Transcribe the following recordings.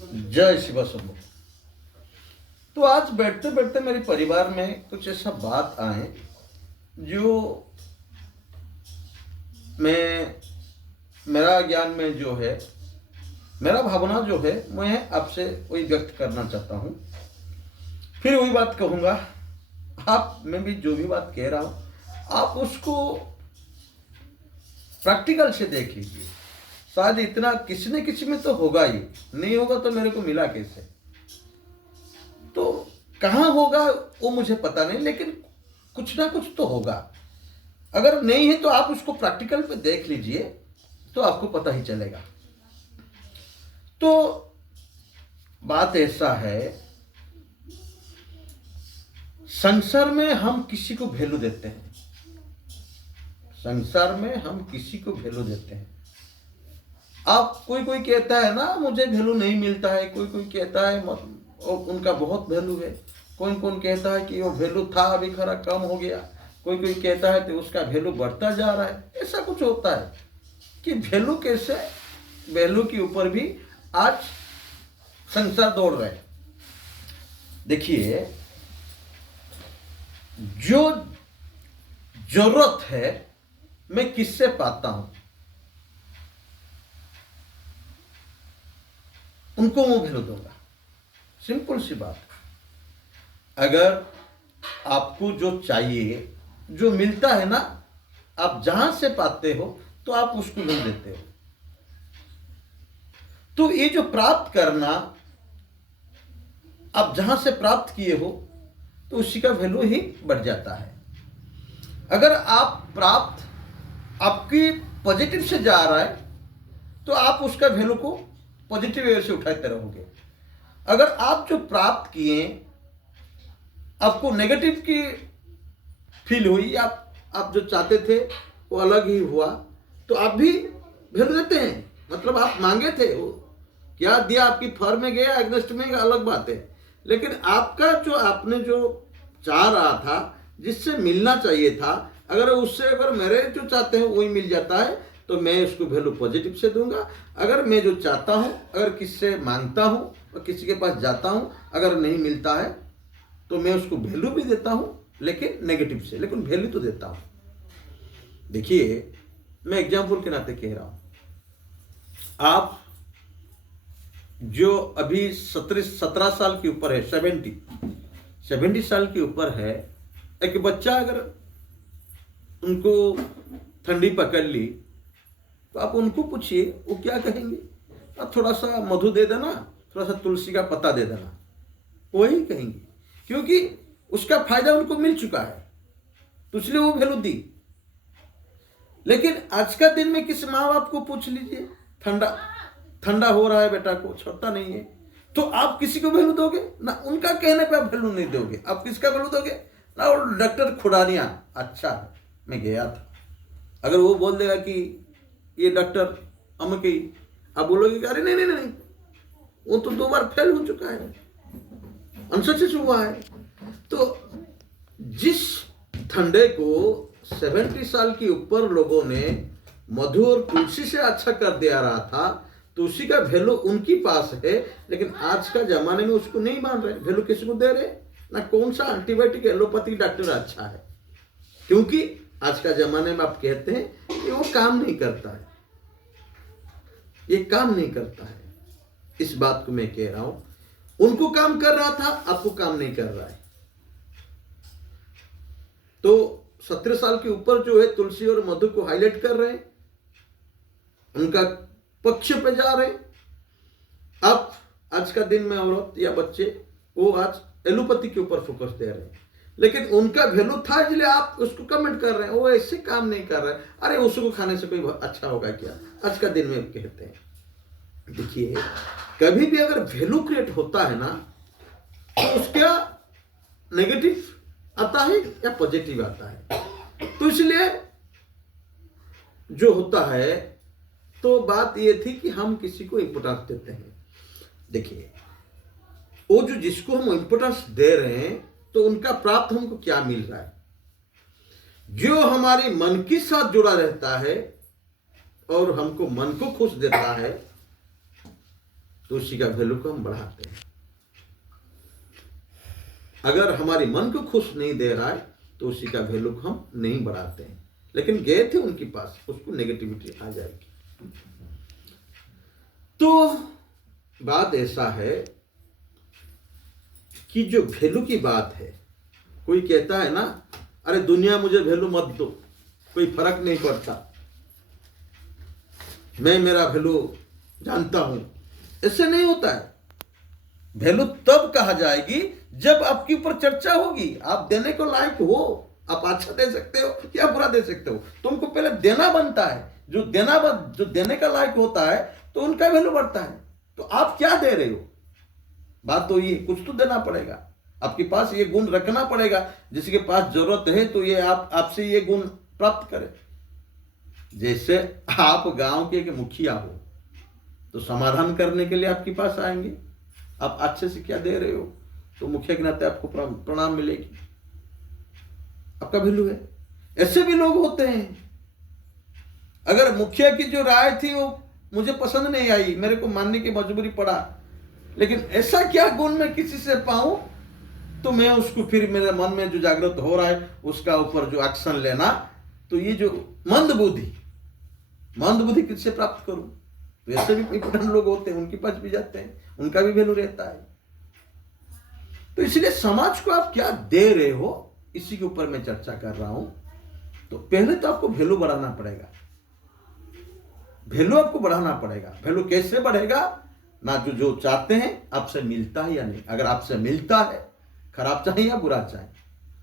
जय शिव शंभू। तो आज बैठते बैठते मेरे परिवार में कुछ ऐसा बात आए जो मैं मेरा ज्ञान में जो है, मेरा भावना जो है, मैं आपसे वही व्यक्त करना चाहता हूँ। फिर वही बात कहूँगा। आप मैं भी जो भी बात कह रहा हूँ आप उसको प्रैक्टिकल से देख लीजिए। शायद इतना किसी न किसी में तो होगा ही, नहीं होगा तो मेरे को मिला कैसे। तो कहाँ होगा वो मुझे पता नहीं, लेकिन कुछ ना कुछ तो होगा। अगर नहीं है तो आप उसको प्रैक्टिकल पे देख लीजिए तो आपको पता ही चलेगा। तो बात ऐसा है, संसार में हम किसी को वैल्यू देते हैं। संसार में हम किसी को वैल्यू देते हैं। आप कोई कोई कहता है ना मुझे वैल्यू नहीं मिलता है, कोई कोई कहता है उनका बहुत वैल्यू है, कौन कौन कहता है कि वो वैल्यू था अभी खरा कम हो गया, कोई कोई कहता है तो उसका वैल्यू बढ़ता जा रहा है। ऐसा कुछ होता है कि वैल्यू कैसे, वैल्यू के ऊपर भी आज संसार दौड़ रहे हैं। देखिए, जो जरूरत है मैं किससे पाता हूं, उनको मैं वैल्यू दूंगा। सिंपल सी बात। अगर आपको जो चाहिए, जो मिलता है ना, आप जहां से पाते हो तो आप उसको वैल्यू देते हो। तो ये जो प्राप्त करना, आप जहां से प्राप्त किए हो तो उसी का वैल्यू ही बढ़ जाता है। अगर आप प्राप्त आपकी पॉजिटिव से जा रहा है तो आप उसका वैल्यू को पॉजिटिव वे से उठाते रहोगे। अगर आप जो प्राप्त किए आपको नेगेटिव की फील हुई, आप जो चाहते थे वो अलग ही हुआ, तो आप भी वैल्यू देते हैं। मतलब आप मांगे थे, वो क्या दिया आपकी फर में गया एग्नेस्ट में, अलग बात है। लेकिन आपका जो आपने जो चाह रहा था, जिससे मिलना चाहिए था, अगर उससे अगर मेरे जो चाहते हैं वही मिल जाता है तो मैं उसको वैल्यू पॉजिटिव से दूंगा। अगर मैं जो चाहता हूं, अगर किसी से मांगता हूं और किसी के पास जाता हूं, अगर नहीं मिलता है तो मैं उसको वैल्यू भी देता हूं, लेकिन नेगेटिव से, लेकिन वैल्यू तो देता हूं। देखिए, मैं एग्जाम्पल के नाते कह रहा हूं। आप जो अभी 17 साल के ऊपर है, 70 साल के ऊपर है, एक बच्चा अगर उनको ठंडी पकड़ ली तो आप उनको पूछिए वो क्या कहेंगे। थोड़ा सा मधु दे देना, थोड़ा सा तुलसी का पत्ता दे देना, वही कहेंगे, क्योंकि उसका फायदा उनको मिल चुका है, तो इसलिए वो वैल्यू दी। लेकिन आज का दिन में किसी माँ बाप को पूछ लीजिए, ठंडा हो रहा है बेटा को, छोड़ता नहीं है, तो आप किसी को वैल्यू दोगे ना? उनका कहने पे आप वैल्यू नहीं दोगे। आप किसका वैल्यू दोगे ना? वो डॉक्टर खुरानिया, अच्छा मैं गया था, अगर वो बोल देगा कि ये डॉक्टर अमुक ही, आप बोलोगे कि अरे नहीं नहीं नहीं, वो तो 2 बार फेल हो चुका है, अनसक्सेस हुआ है। तो जिस ठंडे को 70 साल के ऊपर लोगों ने मधु और तुलसी से अच्छा कर दिया रहा था, तो उसी का वैल्यू उनके पास है। लेकिन आज का जमाने में उसको नहीं मान रहे, वैल्यू किसी को दे रहे ना? कौन सा एंटीबायोटिक एलोपैथी डॉक्टर अच्छा है, क्योंकि आज का जमाने में आप कहते हैं कि वो काम नहीं करता है, ये काम नहीं करता है। इस बात को मैं कह रहा हूं, उनको काम कर रहा था, आपको काम नहीं कर रहा है। तो 17 साल के ऊपर जो है तुलसी और मधु को हाईलाइट कर रहे हैं, उनका पक्ष पे जा रहे हैं। अब आज का दिन में औरत या बच्चे वो आज एलोपैथी के ऊपर फोकस दे रहे हैं, लेकिन उनका वैल्यू था इसलिए आप उसको कमेंट कर रहे हैं, वो ऐसे काम नहीं कर रहे हैं। अरे उसको खाने से कोई अच्छा होगा क्या? आज का दिन में कहते हैं। देखिए, कभी भी अगर वैल्यू क्रिएट होता है ना, तो उसका नेगेटिव आता है या पॉजिटिव आता है। तो इसलिए जो होता है, तो बात ये थी कि हम किसी को इंपोर्टेंस देते हैं। देखिए, वो जो जिसको हम इंपोर्टेंस दे रहे हैं तो उनका प्राप्त हमको क्या मिल रहा है? जो हमारे मन के साथ जुड़ा रहता है और हमको मन को खुश देता है, तो उसी का वैल्यू को हम बढ़ाते हैं। अगर हमारी मन को खुश नहीं दे रहा है तो उसी का वैल्यू को हम नहीं बढ़ाते हैं। लेकिन गए थे उनके पास, उसको नेगेटिविटी आ जाएगी। तो बात ऐसा है कि जो वैल्यू की बात है, कोई कहता है ना, अरे दुनिया मुझे वैल्यू मत दो, कोई फर्क नहीं पड़ता, मैं मेरा वैल्यू जानता हूं। ऐसे नहीं होता है। वैल्यू तब कहा जाएगी जब आपके ऊपर चर्चा होगी, आप देने को लायक हो, आप अच्छा दे सकते हो या बुरा दे सकते हो। तुमको पहले देना बनता है। जो देने का लायक होता है तो उनका वैल्यू बढ़ता है। तो आप क्या दे रहे हो? बात तो ये, कुछ तो देना पड़ेगा, आपके पास ये गुण रखना पड़ेगा। जिसके पास जरूरत है तो ये आपसे ये गुण प्राप्त करे। जैसे आप गांव के एक मुखिया हो तो समाधान करने के लिए आपके पास आएंगे। आप अच्छे से क्या दे रहे हो तो मुखिया के नाते आपको प्रणाम मिलेगी, आपका वैल्यू है। ऐसे भी लोग होते हैं, अगर मुखिया की जो राय थी वो मुझे पसंद नहीं आई, मेरे को मानने की मजबूरी पड़ा, लेकिन ऐसा क्या गुण मैं किसी से पाऊं तो मैं उसको, फिर मेरे मन में जो जागृत हो रहा है उसका ऊपर जो एक्शन लेना। तो ये जो मंद बुद्धि किससे प्राप्त करूं? तो ऐसे भी इंपोर्टेंट लोग होते हैं, उनके पास भी जाते हैं, उनका भी वैल्यू रहता है। तो इसलिए समाज को आप क्या दे रहे हो, इसी के ऊपर मैं चर्चा कर रहा हूं। तो पहले तो आपको वैल्यू बढ़ाना पड़ेगा। वैल्यू आपको बढ़ाना पड़ेगा। वैल्यू कैसे बढ़ेगा? ना जो चाहते हैं आपसे मिलता है या नहीं। अगर आपसे मिलता है, खराब चाहे या बुरा चाहे,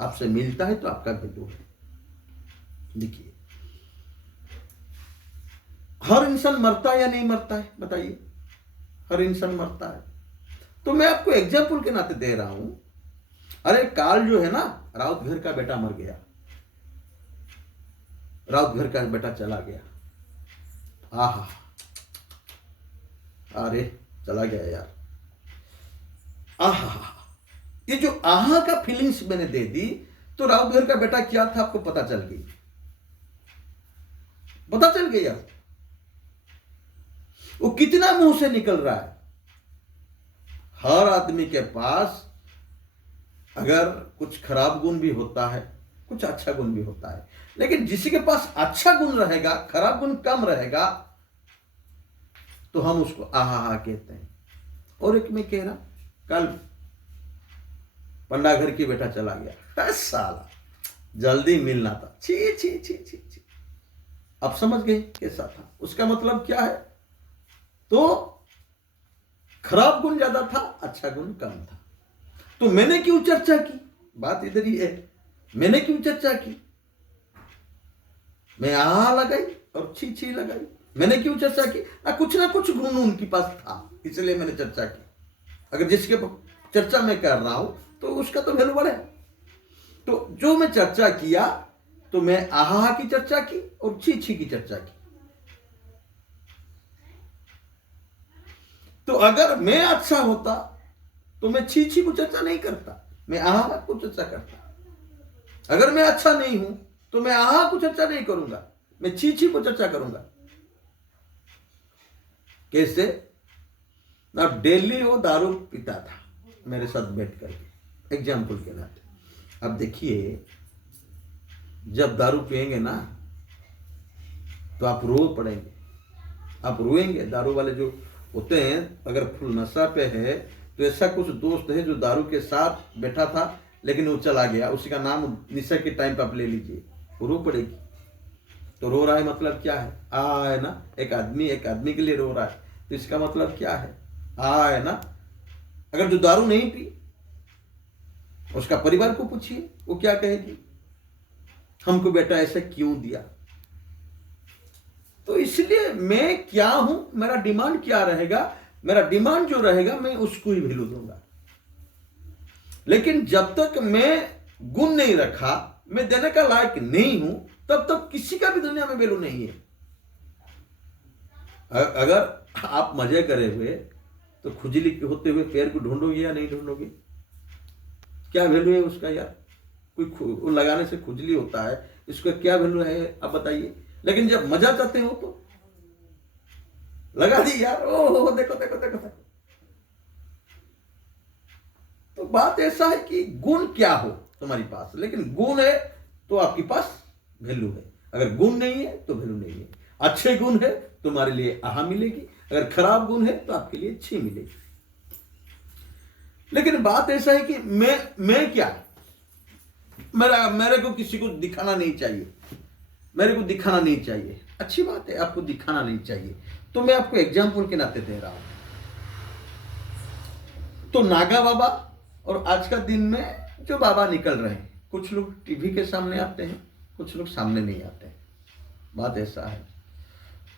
आपसे मिलता है तो आपका वैल्यू है। देखिए, हर इंसान मरता है या नहीं मरता है? बताइए। हर इंसान मरता है। तो मैं आपको एग्जाम्पल के नाते दे रहा हूं। अरे काल जो है ना, राउत घर का बेटा मर गया, राउत घर का बेटा चला गया। आहा, अरे चला गया यार, आहा। ये जो आहा का फीलिंग्स मैंने दे दी तो राउत घर का बेटा क्या था आपको पता चल गई, पता चल गया वो कितना मुंह से निकल रहा है। हर आदमी के पास अगर कुछ खराब गुण भी होता है, कुछ अच्छा गुण भी होता है, लेकिन जिसी के पास अच्छा गुण रहेगा, खराब गुण कम रहेगा, तो हम उसको आहा कहते हैं। और एक मैं कह रहा, कल पंडा घर की बेटा चला गया, साला जल्दी मिलना था, छी छी छी छी छी। अब समझ गए कैसा था? उसका मतलब क्या है? तो खराब गुण ज्यादा था, अच्छा गुण कम था। तो मैंने क्यों चर्चा की? बात इधर ही है। मैंने क्यों चर्चा की? मैं आहा लगाई और छी छी लगाई। मैंने क्यों चर्चा की? ना कुछ गुण उनके पास था, इसलिए मैंने चर्चा की। अगर जिसके चर्चा मैं कर रहा हूं तो उसका तो वैल्यू बढ़े। तो जो मैं चर्चा किया तो मैं आहा की चर्चा की और छी छी की चर्चा की। तो अगर मैं अच्छा होता तो मैं छी छी को चर्चा नहीं करता, मैं आहा को चर्चा करता। अगर मैं अच्छा नहीं हूं तो मैं आहा को चर्चा नहीं करूंगा, मैं छी छी को चर्चा करूंगा। कैसे? ना डेली वो दारू पीता था मेरे साथ बैठ करके, एग्जाम्पल के नाते। अब देखिए, जब दारू पिएंगे ना तो आप रो पड़ेंगे, आप रोएंगे। दारू वाले जो होते हैं, अगर फुल नशा पे है तो ऐसा कुछ दोस्त है जो दारू के साथ बैठा था लेकिन वो चला गया, उसी का नाम निशा के टाइम पे आप ले लीजिए, वो रो पड़ेगी। तो रो रहा है मतलब क्या है? है ना, एक आदमी के लिए रो रहा है, तो इसका मतलब क्या है? है ना। अगर जो दारू नहीं पी, उसका परिवार को पूछिए, वो क्या कहेगी? हमको बेटा ऐसा क्यों दिया? तो इसलिए मैं क्या हूं, मेरा डिमांड क्या रहेगा? मेरा डिमांड जो रहेगा मैं उसको ही वैल्यू दूंगा। लेकिन जब तक मैं गुण नहीं रखा, मैं देने का लायक नहीं हूं, तब तक किसी का भी दुनिया में वैल्यू नहीं है। अगर आप मजे करे हुए तो खुजली होते हुए पैर को ढूंढोगे या नहीं ढूंढोगे? क्या वैल्यू है उसका यार? कोई लगाने से खुजली होता है, इसका क्या वैल्यू है आप बताइए? लेकिन जब मजा चाहते हो तो लगा दी यार, ओहो देखो देखो देखो देखो, तो बात ऐसा है कि गुण क्या हो तुम्हारे पास, लेकिन गुण है तो आपके पास वैल्यू है, अगर गुण नहीं है तो वैल्यू नहीं है। अच्छे गुण है तुम्हारे लिए आहा मिलेगी, अगर खराब गुण है तो आपके लिए अच्छी मिलेगी। लेकिन बात ऐसा है कि मैं क्या, मेरे को किसी को दिखाना नहीं चाहिए, मेरे को दिखाना नहीं चाहिए। अच्छी बात है, आपको दिखाना नहीं चाहिए, तो मैं आपको एग्जाम्पल के नाते दे रहा हूं। तो नागा बाबा और आज का दिन में जो बाबा निकल रहे हैं, कुछ लोग टीवी के सामने आते हैं, कुछ लोग सामने नहीं आते हैं। बात ऐसा है,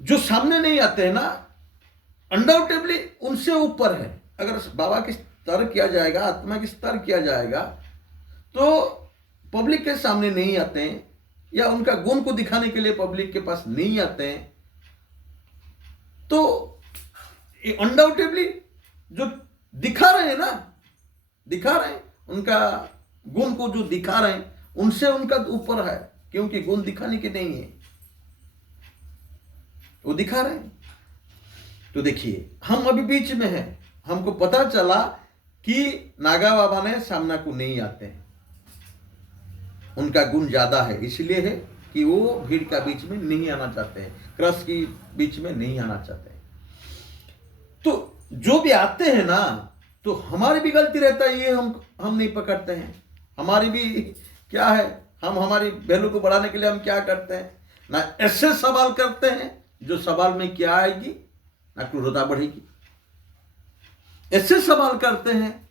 जो सामने नहीं आते हैं ना, अनडाउटेबली उनसे ऊपर है। अगर बाबा की स्तर किया जाएगा, आत्मा की स्तर किया जाएगा, तो पब्लिक के सामने नहीं आते हैं या उनका गुण को दिखाने के लिए पब्लिक के पास नहीं आते हैं, तो अनडाउटेबली जो दिखा रहे हैं ना, दिखा रहे हैं उनका गुण को, जो दिखा रहे हैं उनसे उनका ऊपर है, क्योंकि गुण दिखाने के नहीं है, वो दिखा रहे हैं। तो देखिए, हम अभी बीच में हैं, हमको पता चला कि नागा बाबा ने सामना को नहीं आते हैं, उनका गुण ज्यादा है, इसलिए है कि वो भीड़ का बीच में नहीं आना चाहते हैं, क्रस की बीच में नहीं आना चाहते हैं। तो जो भी आते हैं ना, तो हमारी भी गलती रहता है, ये हम नहीं पकड़ते हैं। हमारी भी क्या है, हम हमारी वैल्यू को बढ़ाने के लिए हम क्या करते हैं ना, ऐसे सवाल करते हैं जो सवाल में क्या आएगी ना, क्रूरता बढ़ेगी। ऐसे सवाल करते हैं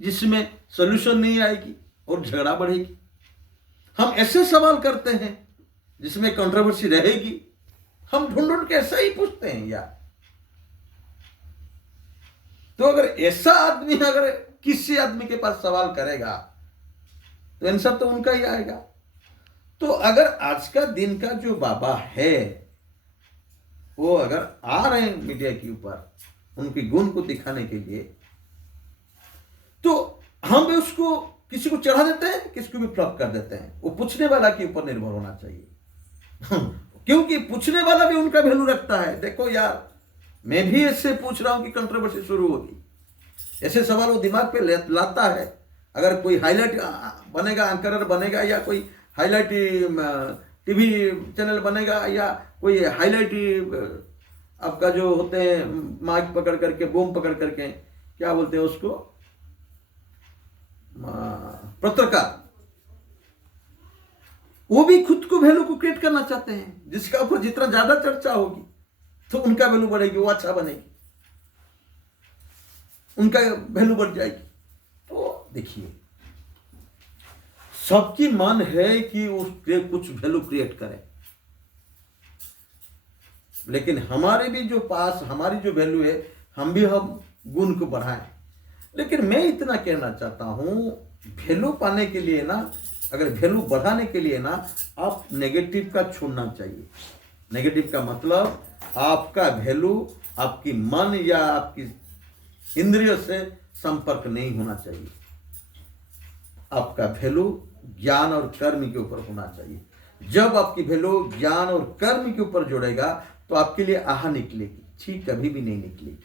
जिसमें सोल्यूशन नहीं आएगी और झगड़ा बढ़ेगी। हम ऐसे सवाल करते हैं जिसमें कंट्रोवर्सी रहेगी। हम ढूंढ के ऐसा ही पूछते हैं यार। तो अगर ऐसा आदमी अगर किसी आदमी के पास सवाल करेगा तो आंसर तो उनका ही आएगा। तो अगर आज का दिन का जो बाबा है, वो अगर आ रहे हैं मीडिया के ऊपर उनके गुण को दिखाने के लिए, तो हम भी उसको किसी को चढ़ा देते हैं, किसी को भी फ्लॉप कर देते हैं। वो पूछने वाला के ऊपर निर्भर होना चाहिए क्योंकि पूछने वाला भी उनका वैल्यू रखता है। देखो यार, मैं भी ऐसे पूछ रहा हूं कि कंट्रोवर्सी शुरू होगी, ऐसे सवाल वो दिमाग पे लाता है। अगर कोई हाईलाइट बनेगा, एंकरर बनेगा, या कोई हाईलाइट टीवी चैनल बनेगा, या कोई हाईलाइट आपका जो होते हैं माइक पकड़ करके, बूम पकड़ करके, क्या बोलते हैं उसको, पत्रकार, वो भी खुद को वैल्यू को क्रिएट करना चाहते हैं। जिसका ऊपर जितना ज्यादा चर्चा होगी तो उनका वैल्यू बढ़ेगी, वो अच्छा बनेगी, उनका वैल्यू बढ़ जाएगी। तो देखिए, सबकी मन है कि उसके कुछ वैल्यू क्रिएट करें, लेकिन हमारे भी जो पास हमारी जो वैल्यू है, हम गुण को बढ़ाएं। लेकिन मैं इतना कहना चाहता हूं, वैल्यू पाने के लिए ना, अगर वैल्यू बढ़ाने के लिए ना, आप नेगेटिव का छोड़ना चाहिए। नेगेटिव का मतलब आपका वैल्यू आपकी मन या आपकी इंद्रियों से संपर्क नहीं होना चाहिए। आपका वैल्यू ज्ञान और कर्म के ऊपर होना चाहिए। जब आपकी वैल्यू ज्ञान और कर्म के ऊपर जुड़ेगा तो आपके लिए आहा निकलेगी, छी कभी भी नहीं निकलेगी।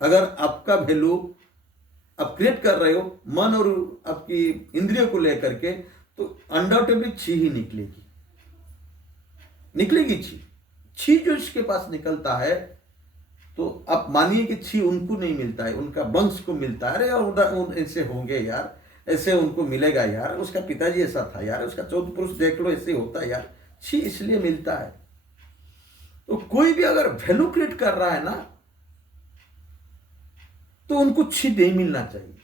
अगर आपका वैल्यू आप क्रिएट कर रहे हो मन और आपकी इंद्रियों को लेकर के, तो अनडाउटेबली छी ही निकलेगी, निकलेगी छी। छी जो इसके पास निकलता है, तो आप मानिए कि छी उनको नहीं मिलता है, उनका वंश को मिलता है। अरे यार ऐसे होंगे यार, ऐसे उनको मिलेगा यार, उसका पिताजी ऐसा था यार, उसका 14 पुरुष देख लो ऐसे होता है यार, छी इसलिए मिलता है। तो कोई भी अगर वैल्यू क्रिएट कर रहा है ना, तो उनको छी नहीं मिलना चाहिए।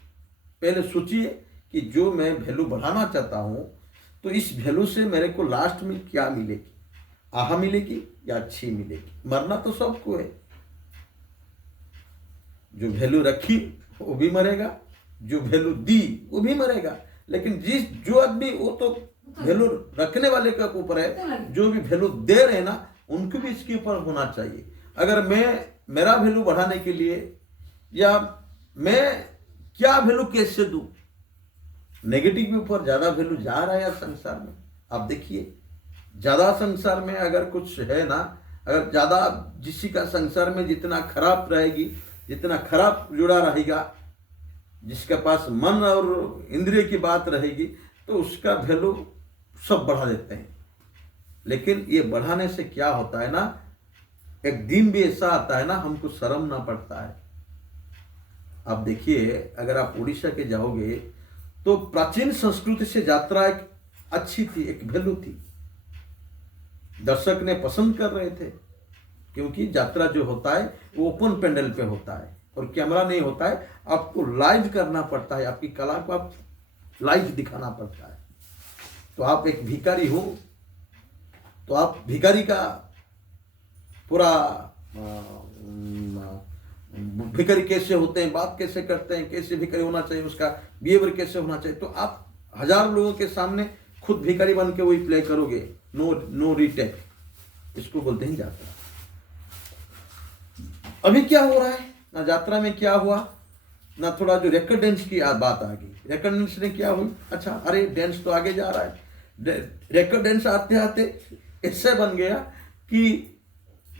पहले सोचिए कि जो मैं वैल्यू बढ़ाना चाहता हूं, तो इस वैल्यू से मेरे को लास्ट में क्या मिलेगी, आहा मिलेगी या अच्छी मिलेगी। मरना तो सबको है, जो वैल्यू रखी वो भी मरेगा, जो वैल्यू दी वो भी मरेगा। लेकिन जो आदमी, वो तो वैल्यू रखने वाले के ऊपर है, जो भी वैल्यू दे रहे हैं ना, उनको भी इसके ऊपर होना चाहिए। अगर मेरा वैल्यू बढ़ाने के लिए, या मैं क्या वैल्यू कैसे दूं, नेगेटिव के ऊपर ज्यादा वैल्यू जा रहा है यार संसार में। आप देखिए, ज्यादा संसार में अगर कुछ है ना, अगर ज्यादा किसी का संसार में जितना खराब रहेगी, जितना खराब जुड़ा रहेगा, जिसके पास मन और इंद्रिय की बात रहेगी, तो उसका वैल्यू सब बढ़ा देते हैं। लेकिन ये बढ़ाने से क्या होता है ना, एक दिन भी ऐसा आता है ना हमको शर्म ना पड़ता है। आप देखिए, अगर आप उड़ीसा के जाओगे तो प्राचीन संस्कृति से यात्रा एक अच्छी थी, एक वैल्यू थी। दर्शक ने पसंद कर रहे थे, क्योंकि यात्रा जो होता है वो ओपन पेंडल पे होता है और कैमरा नहीं होता है, आपको लाइव करना पड़ता है, आपकी कला को आप लाइव दिखाना पड़ता है। तो आप एक भिखारी हो तो आप भिखारी का पूरा भिखारी कैसे होते हैं, बात कैसे करते हैं, कैसे भिखारी होना चाहिए, उसका बिहेवियर कैसे होना चाहिए, तो आप 1000 लोगों के सामने खुद भिखारी बन के वही प्ले करोगे। नो रीटेक, इसको बोलते हैं यात्रा। अभी क्या हो रहा है ना, यात्रा में क्या हुआ ना, थोड़ा जो रेकर्ड डांस की बात आ गई। रेकर्ड डांस ने क्या हुई, अच्छा अरे डांस तो आगे जा रहा है। रेकर्ड डांस आते आते ऐसे बन गया कि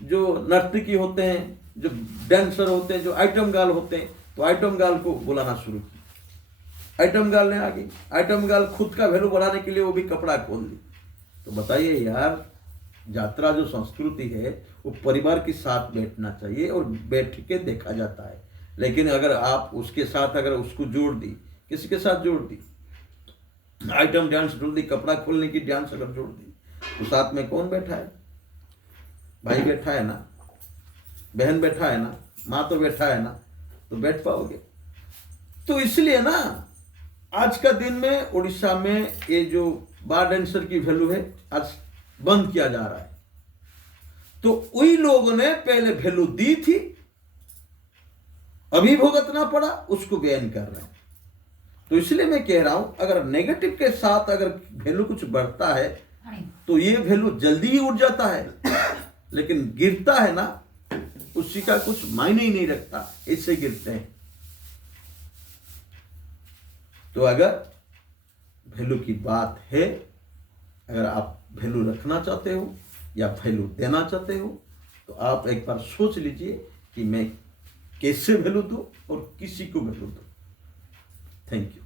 जो नर्तकी होते हैं, जो डांसर होते हैं, जो आइटम गर्ल होते हैं, तो आइटम गर्ल को बुलाना शुरू किया। आइटम गर्ल ने आ गई, आइटम गर्ल खुद का वैल्यू बढ़ाने के लिए वो भी कपड़ा खोल ली। तो बताइए यार, यात्रा जो संस्कृति है वो परिवार के साथ बैठना चाहिए और बैठ के देखा जाता है। लेकिन अगर आप उसके साथ अगर उसको जोड़ दी, किसी के साथ जोड़ दी, आइटम डांस जोड़ दी, कपड़ा खोलने की डांस अगर जोड़ दी, तो साथ में कौन बैठा है? भाई बैठा है ना, बहन बैठा है ना, माँ तो बैठा है ना, तो बैठ पाओगे? तो इसलिए ना आज का दिन में उड़ीसा में ये जो बार डांसर की वैल्यू है आज बंद किया जा रहा है। तो वही लोगों ने पहले वैल्यू दी थी, अभी भुगतना पड़ा, उसको बैन कर रहे हैं। तो इसलिए मैं कह रहा हूं, अगर नेगेटिव के साथ अगर वैल्यू कुछ बढ़ता है तो ये वैल्यू जल्दी ही उठ जाता है, लेकिन गिरता है ना, उसी का कुछ मायने ही नहीं रखता, इससे गिरते हैं। तो अगर वैल्यू की बात है, अगर आप वैल्यू रखना चाहते हो या वैल्यू देना चाहते हो, तो आप एक बार सोच लीजिए कि मैं कैसे वैल्यू दूं और किसी को वैल्यू दूं। Thank you.